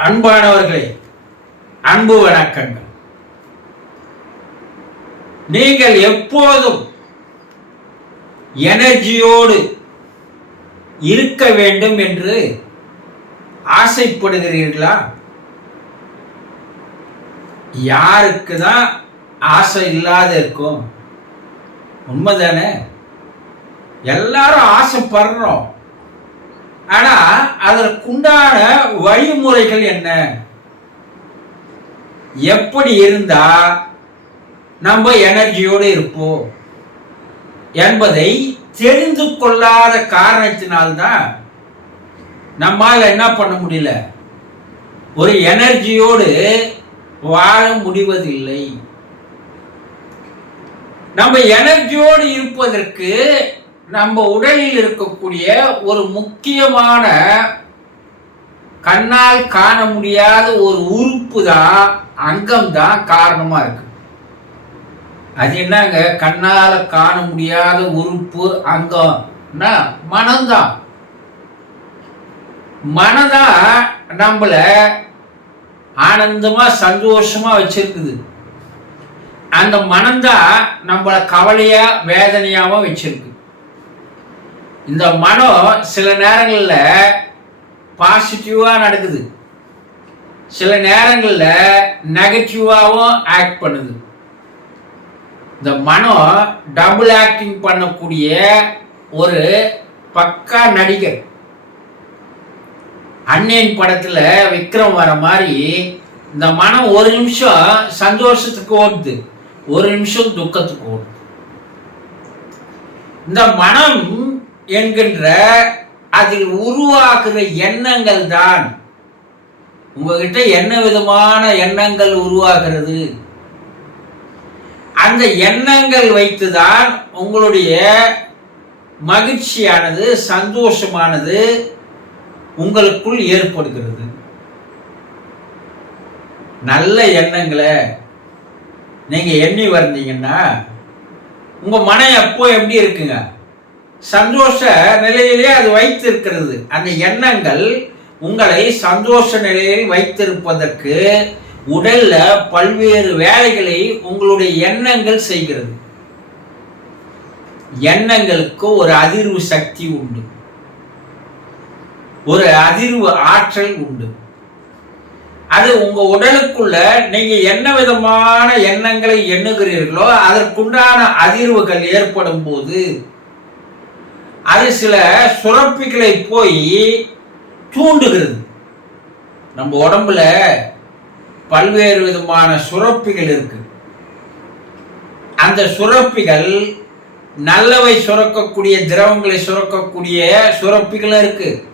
அன்பானவர்களே அன்பு வணக்கங்கள். நீங்கள் எப்போதும் எனர்ஜியோடு இருக்க வேண்டும் என்று ஆசைப்படுகிறீர்களா? யாருக்கு தான் ஆசை இல்லாத இருக்கும்? உண்மைதானே? எல்லாரும் ஆசைப்படுறோம். ஆனா அதற்குண்டான வழிமுறைகள் என்ன? எப்படி இருந்தா நம்ம எனர்ஜியோடு இருப்போம் என்பதை தெரிந்து கொள்ளாத காரணத்தினால்தான் நம்மால் என்ன பண்ண முடியல? ஒரு எனர்ஜியோடு வாழ முடிவதில்லை. நம்ம எனர்ஜியோடு இருப்பதற்கு நம்ம உடலில் இருக்கக்கூடிய ஒரு முக்கியமான கண்ணால் காண முடியாத ஒரு உறுப்பு தான் அங்கம் தான் காரணமா இருக்கு. அது என்னங்க? கண்ணால காண முடியாத உறுப்பு அங்கம்னா மனம்தான். மனதான் நம்மள ஆனந்தமா சந்தோஷமா வச்சிருக்குது. அந்த மனம்தான் நம்மள கவலையா வேதனையாவும் வச்சிருக்கு. இந்த மனம் சில நேரங்களில் பாசிட்டிவாக நடக்குது. சில நேரங்களில் நெகட்டிவாகவும் ஆக்ட் பண்ணுது. இந்த மனம் டபுள் ஆக்டிங் பண்ணக்கூடிய ஒரு பக்கா நடிகர். அன்னையின் படத்தில் விக்ரம் வர மாதிரி இந்த மனம் ஒரு நிமிஷம் சந்தோஷத்துக்கு ஓடுது. ஒரு நிமிஷம் துக்கத்துக்கு ஓடுது. இந்த மனம் என்கின்ற அதில் உருவாக்குற எண்ணங்கள் தான் உங்ககிட்ட என்ன விதமான எண்ணங்கள் உருவாகிறது? அந்த எண்ணங்கள் வைத்துதான் உங்களுடைய மகிழ்ச்சியானது சந்தோஷமானது உங்களுக்குள் ஏற்படுகிறது. நல்ல எண்ணங்களை நீங்க எண்ணி வந்தீங்கன்னா உங்க மனம் எப்போ எப்படி இருக்குங்க? சந்தோஷ நிலையிலே அது வைத்திருக்கிறது. அந்த எண்ணங்கள் உங்களை சந்தோஷ நிலையில் வைத்திருப்பதற்கு உடல்ல பல்வேறு வேலைகளை உங்களுடைய எண்ணங்கள் செய்கிறது. எண்ணங்களுக்கு ஒரு அதிர்வு சக்தி உண்டு. ஒரு அதிர்வு ஆற்றல் உண்டு. அது உங்க உடலுக்குள்ள நீங்க என்ன விதமான எண்ணங்களை எண்ணுகிறீர்களோ அதற்குண்டான அதிர்வுகள் ஏற்படும் போது அது சில சுரப்பிகளை போய் தூண்டுகிறது. நம்ம உடம்புல பல்வேறு விதமான சுரப்பிகள் இருக்கு. அந்த சுரப்பிகள் நல்லவை சுரக்கக்கூடிய திரவங்களை சுரக்கக்கூடிய சுரப்பிகளும் இருக்கு.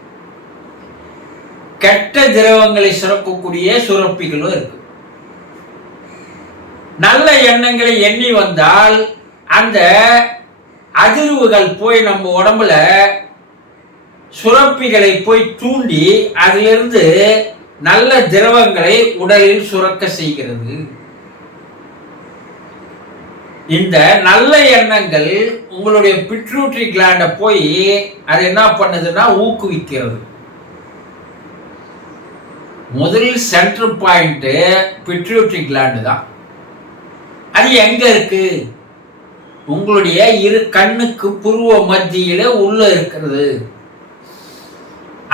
கெட்ட திரவங்களை சுரக்கக்கூடிய சுரப்பிகளும் இருக்கு. நல்ல எண்ணங்களை எண்ணி வந்தால் அந்த அதிர்வுகள் போய் நம்ம உடம்புல சுரப்பிகளை போய் தூண்டி அதிலிருந்து நல்ல திரவங்களை உடலில் சுரக்க செய்கிறது. இந்த நல்ல எண்ணங்கள் உங்களுடைய பிட்ரூட்ரி கிளாண்டை போய் அது என்ன பண்ணுதுன்னா ஊக்குவிக்கிறது. முதல் சென்டர் பாயிண்ட் பிட்ரூட்ரி கிளாண்டு தான். அது எங்க இருக்கு? உங்களுடைய இரு கண்ணுக்கு புருவ மத்தியில உள்ள இருக்கிறது.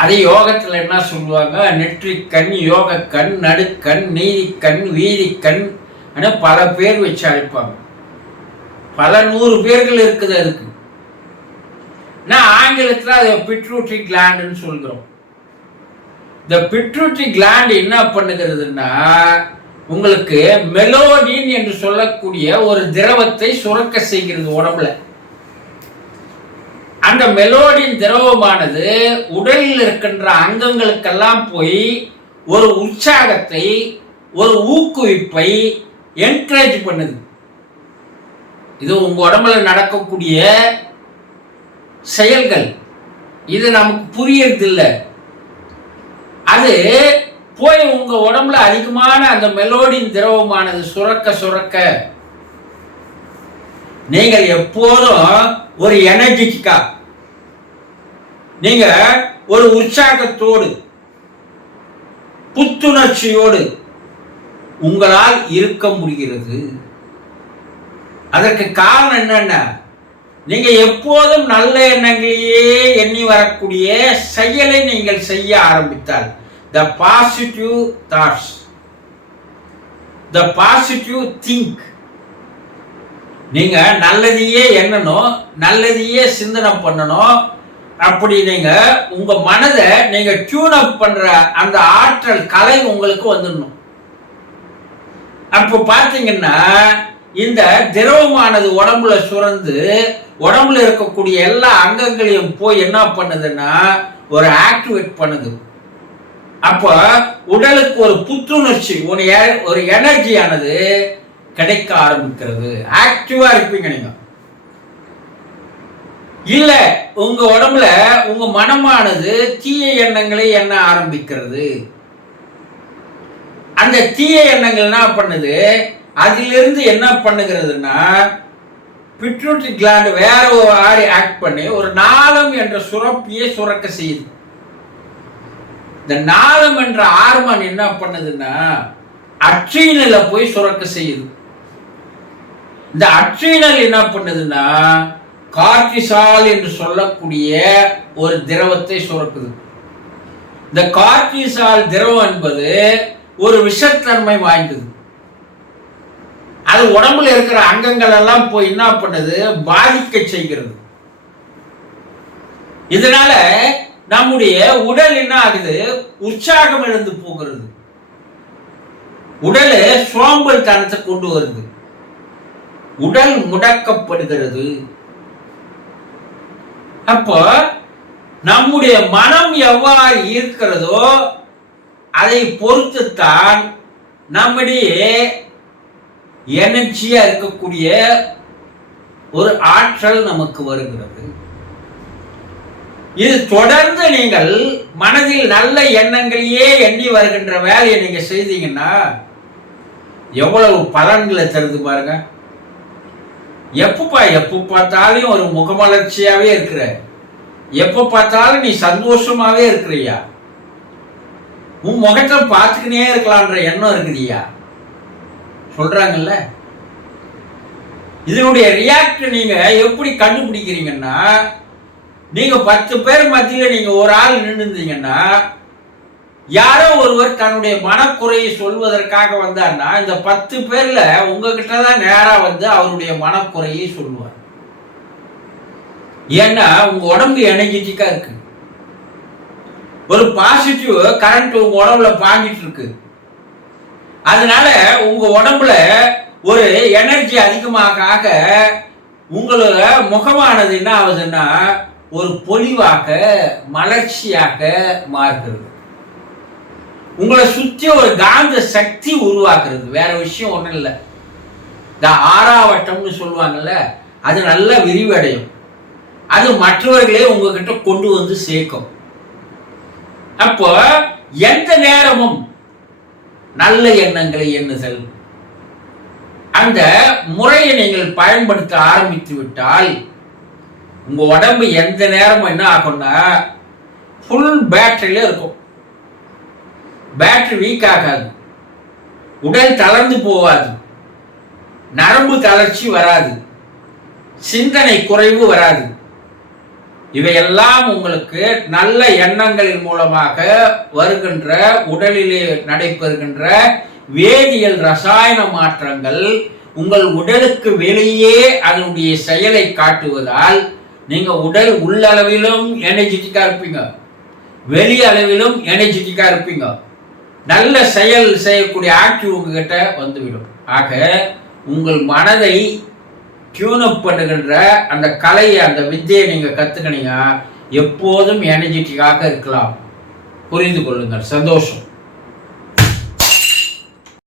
அதை யோகத்துல என்ன சொல்லுவாங்க? நெற்றிக்கண் யோக கண் நடுக்கண் நீதி கண் வீதி கண் பல பேர் வச்சு அழைப்பாங்க. பல நூறு பேர்கள் இருக்குது அதுக்கு. நான் ஆங்கிலத்தில் அதை பிட்ரூட்ரி கிளாண்டுன்னு சொல்கிறோம் இந்த பிட்ரூட்ரி கிளாண்ட் என்ன பண்ணுகிறதுன்னா உங்களுக்கு மெலோடின் என்று சொல்லக்கூடிய ஒரு திரவத்தை சுரக்க செய்கிறது உடம்புல. அந்த மெலோடின் திரவமானது உடலில் இருக்கின்ற அங்கங்களுக்கெல்லாம் போய் ஒரு உற்சாகத்தை ஒரு ஊக்குவிப்பை என்கரேஜ் பண்ணுது. இது உங்க உடம்புல நடக்கக்கூடிய செயல்கள். இது நமக்கு புரியறதில்லை. அது போய் உங்க உடம்புல அதிகமான அந்த மெலோடின் திரவமானது சுரக்க சுரக்க. நீங்கள் எப்போதும் ஒரு எனர்ஜிக்கா நீங்க ஒரு உற்சாகத்தோடு புத்துணர்ச்சியோடு உங்களால் இருக்க முடிகிறது. அதற்கு காரணம் என்னென்ன நீங்க எப்போதும் நல்ல எண்ணங்களையே எண்ணி வரக்கூடிய செயலை நீங்கள் செய்ய ஆரம்பித்தால் the positive thoughts the positive think நீங்க நல்லதையே எண்ணணும் நல்லதையே சிந்தனை பண்ணணும். அப்படி நீங்க உங்க மனதை நீங்க டியூன் அப் பண்ற அந்த ஆற்றல் கலை உங்களுக்கு வந்துடணும். அப்போ பார்த்தீங்கன்னா இந்த திரவமானது உடம்புல சுரந்து உடம்புல இருக்கக்கூடிய எல்லா அங்கங்களையும் போய் என்ன பண்ணுதுன்னா ஒரு ஆக்டிவேட் பண்ணுது. அப்போ உடலுக்கு ஒரு புத்துணர்ச்சி ஒரு ஒரு எனர்ஜியானது கிடைக்க ஆரம்பிக்கிறது. ஆக்டிவா இருப்பீங்க நீங்க. இல்ல உங்க உடம்புல உங்க மனமானது தீய எண்ணங்களை எண்ண ஆரம்பிக்கிறது. அந்த தீய எண்ணங்கள் என்ன பண்ணுது? அதிலிருந்து என்ன பண்ணுகிறதுன்னா பிட்ரூட்டி கிளாண்ட் வேற ஒரு ஆடி ஆக்ட் பண்ணி ஒரு நாளம் என்ற சுரப்பியை சுரக்க செய்யுது. இந்த நாளம் என்ற ஆர்மான் என்ன பண்ணுதுன்னா அட்ரீனல போய் சுரக்க செய்யுது. இந்த அட்ரீனல் என்ன பண்ணுதுன்னா கார்டிசால் என்று சொல்லக்கூடிய ஒரு திரவத்தை சுரக்குது. இந்த கார்டிசால் திரவம் என்பது ஒரு விஷத்தன்மை வாய்ந்தது. அது உடம்புல இருக்கிற அங்கங்கள் எல்லாம் போய் என்ன பண்ணுது? பாதிக்க செய்கிறது. இதனால நம்முடைய உடல் என்ன ஆகுது? உற்சாகம் இழந்து போகிறது. உடலை சோம்பல் தனத்தை கொண்டு வருது. உடல் முடக்கப்படுகிறது. அப்போ நம்முடைய மனம் எவ்வாறு இருக்கிறதோ அதை பொறுத்துத்தான் நம்முடைய எனர்ஜியா இருக்கக்கூடிய ஒரு ஆற்றல் நமக்கு வருகிறது. இது தொடர்ந்து நீங்கள் மனதில் நல்ல எண்ணங்களையே எண்ணி வருகின்ற வேலையை நீங்க செய்தீங்கன்னா எவ்வளவு பலன்களை தருது பாருங்க. எப்பப்பா எப்போ பார்த்தாலும் ஒரு முகமலர்ச்சியாவே இருக்கிற எப்போ பார்த்தாலும் நீ சந்தோஷமாவே இருக்கிறியா? உன் முகத்தை பார்த்துக்கினே இருக்கலான்ற எண்ணம் இருக்குதியா? சொல்றாங்கல்ல? இதனுடைய ரியாக்ட் நீங்க எப்படி கண்டுபிடிக்கிறீங்கன்னா நீங்க பத்து பேர் மத்தியில நீங்க ஒரு ஆள் நின்றுந்தீங்கன்னா யாரோ ஒருவர் தன்னுடைய மனக்குறையை சொல்வதற்காக வந்தார்னா இந்த பத்து பேர்ல உங்ககிட்ட தான் நேரா வந்து அவருடைய மனக்குறையை சொல்லுவார். ஏன்னா உங்க உடம்பு எனர்ஜெட்டிக்கா இருக்கு. ஒரு பாசிட்டிவ் கரண்ட் உங்க உடம்புல பாங்கிட்டு இருக்கு அதனால உங்க உடம்புல ஒரு எனர்ஜி அதிகமாக ஆக உங்களோட முகமானது என்ன ஆகுதுன்னா ஒரு பொலிவாக மலர்ச்சியாக மாறுகிறது. உங்களை சுற்றி ஒரு காந்த சக்தி உருவாக்குறது. வேற விஷயம் ஒன்றும் இல்லை. இந்த ஆறாவட்டம்னு சொல்லுவாங்கல்ல அது நல்லா விரிவடையும். அது மற்றவர்களே உங்ககிட்ட கொண்டு வந்து சேர்க்கும். அப்போ எந்த நேரமும் நல்ல எண்ணங்களை எண்ணுதல். அந்த முறையை நீங்கள் பயன்படுத்த ஆரம்பித்து விட்டால் உங்கள் உடம்பு எந்த நேரமும் என்ன ஆகும்னா ஃபுல் பேட்டரியில் இருக்கும். பேட்டரி வீக் ஆகாது. உடல் தளர்ந்து போகாது. நரம்பு தளர்ச்சி வராது. சிந்தனை குறைவு வராது. இவையெல்லாம் உங்களுக்கு நல்ல எண்ணங்களின் மூலமாக வருகின்ற உடலிலே நடைபெறுகின்ற வேதியியல் ரசாயன மாற்றங்கள் உங்கள் உடலுக்கு வெளியே அதனுடைய செயலை காட்டுவதால் நீங்கள் உடல் உள்ளளவிலும் எனர்ஜெட்டிக்காக இருப்பீங்க. வெளி அளவிலும் எனர்ஜெட்டிக்காக இருப்பீங்க. நல்ல செயல் செய்யக்கூடிய ஆக்டிவ் உங்ககிட்ட வந்துவிடும். ஆக உங்கள் மனதை டியூனப் பண்ணுகின்ற அந்த கலையை அந்த வித்தியை நீங்கள் கற்றுக்கினீங்க எப்போதும் எனர்ஜெட்டிக்காக இருக்கலாம். புரிந்து கொள்ளுங்கள். சந்தோஷம்.